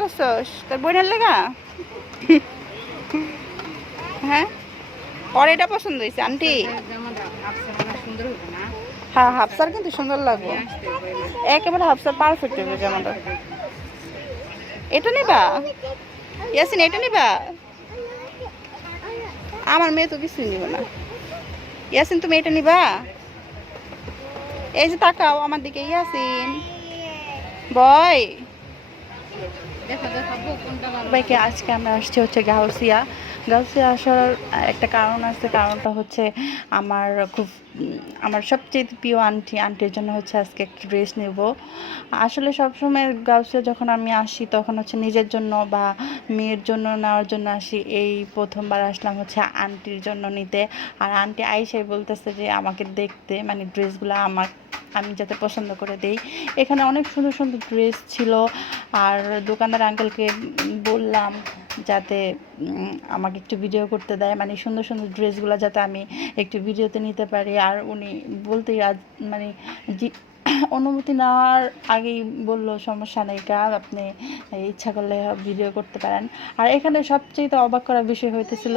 করছস তোর বোনের লেগা? হ্যাঁ, ওর এটা পছন্দ হয়েছে আন্টি। হ্যাঁ, হাফসার কিন্তু সুন্দর লাগবে, একেবারে হাফসার পারফেক্ট হবে জামাটা। এটা নিবা ইয়াসিন, এটা নিবা? আমার মেয়ে তো কিছুই নিব না। ইয়াসিন তুমি এটা নিবা? এই যে তাকাও আমার দিকে ইয়াসিন বয়। সবাইকে আজকে আমরা আসছি হচ্ছে গাউসিয়া। গাউসিয়া আসার একটা কারণ আছে, কারণটা হচ্ছে আমার খুব আমার সবচেয়ে প্রিয় আন্টির জন্য হচ্ছে আজকে একটা ড্রেস নেব। আসলে সবসময় গাউসিয়া যখন আমি আসি তখন হচ্ছে নিজের জন্য বা মেয়ের জন্য নেওয়ার জন্য আসি, এই প্রথমবার আসলাম হচ্ছে আন্টির জন্য নিতে। আর আন্টি আইসাই বলতেছে যে আমাকে দেখতে, মানে ড্রেসগুলো আমি যাতে পছন্দ করে দেই। এখানে অনেক সুন্দর সুন্দর ড্রেস ছিল, আর দোকানদার আঙ্কেলকে বললাম যাতে আমাকে একটু ভিডিও করতে দেয়, মানে সুন্দর সুন্দর ড্রেসগুলো যাতে আমি একটু ভিডিওতে নিতে পারি। আর উনি বলতেই মানে অনুমতি নেওয়ার আগেই বললো সমস্যা নেই কার, আপনি ইচ্ছা করলে ভিডিও করতে পারেন। আর এখানে সবচেয়ে তো অবাক করার বিষয় হইতেছিল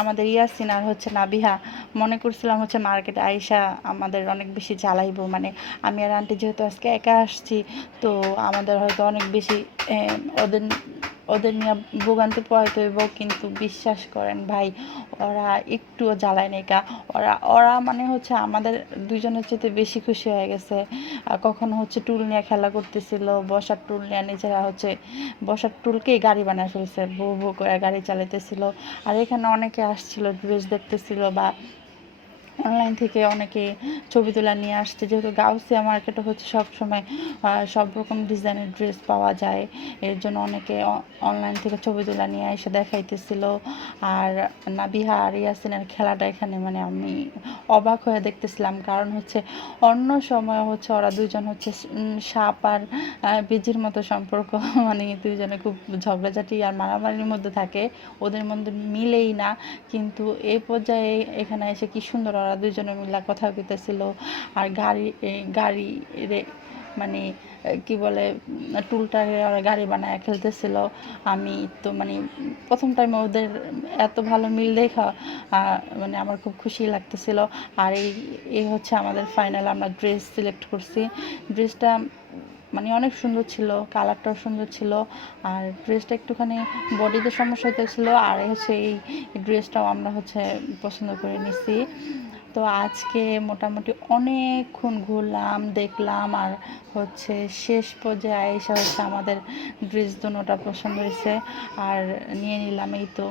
আমাদের ইয়াসিন আর হচ্ছে নাবিহা মনে করছিলাম হচ্ছে মার্কেটে আইসা আমাদের অনেক বেশি জ্বালাইবো, মানে আমি আর আন্টি যেহেতু আজকে একা আসছি তো আমাদের হয়তো অনেক বেশি ওদের ওদের নিয়ে ভোগান্তি পোহাইতে হইব। কিন্তু বিশ্বাস করেন ভাই, ওরা একটুও জ্বালায় নাই কা। ওরা মানে হচ্ছে আমাদের দুজনের চেয়ে বেশি খুশি হয়ে গেছে। কখনো হচ্ছে টুল নিয়ে খেলা করতেছিল, বসার টুল নিয়ে নিজেরা হচ্ছে বসার টুলকেই গাড়ি বানায় ফেলছে, বউ বউ করে গাড়ি চালাইতেছিল। আর এখানে অনেকে আসছিল ড্রেস দেখতেছিল, বা অনলাইন থেকে অনেকে ছবি তোলা নিয়ে আসছে। যেহেতু গাউসিয়া মার্কেটে হচ্ছে সব সময় সব রকম ডিজাইনের ড্রেস পাওয়া যায়, এর জন্য অনেকে অনলাইন থেকে ছবি তোলা নিয়ে এসে দেখাইতেছিল। আর নাবিহা আর ইয়াসিনের খেলাটা এখানে মানে আমি অবাক হয়ে দেখতেছিলাম, কারণ হচ্ছে অন্য সময় হচ্ছে ওরা দুজন হচ্ছে সাপ আর বিজির মতো সম্পর্ক, মানে দুইজনে খুব ঝগড়াঝাটি আর মারামারির মধ্যে থাকে, ওদের মধ্যে মিলেই না। কিন্তু এই পর্যায়ে এখানে এসে কি সুন্দর ওরা দুজনে মিলে কথা কইতেছিল। আর গাড়ি মানে কি বলে টুলটাকে ওরা গাড়ি বানায় খেলতেছিল। আমি তো মানে প্রথম টাইমে ওদের এত ভালো মিল দেখা মানে আমার খুব খুশি লাগতেছিল। আর এই হচ্ছে আমাদের ফাইনাল, আমরা ড্রেস সিলেক্ট করছি। ড্রেসটা মানে অনেক সুন্দর ছিল, কালারটাও সুন্দর ছিল। আর ড্রেসটা একটুখানি বডিতে সমস্যা হতেছিল, আর হচ্ছে এই ড্রেসটাও আমরা হচ্ছে পছন্দ করে নিছি। তো আজকে মোটামুটি অনেকক্ষণ ঘুরলাম, দেখলাম, আর হচ্ছে শেষ পর্যায়ে এসে হচ্ছে আমাদের ড্রেস দুটোটা পছন্দ হয়েছে আর নিয়ে নিলাম। এই তো।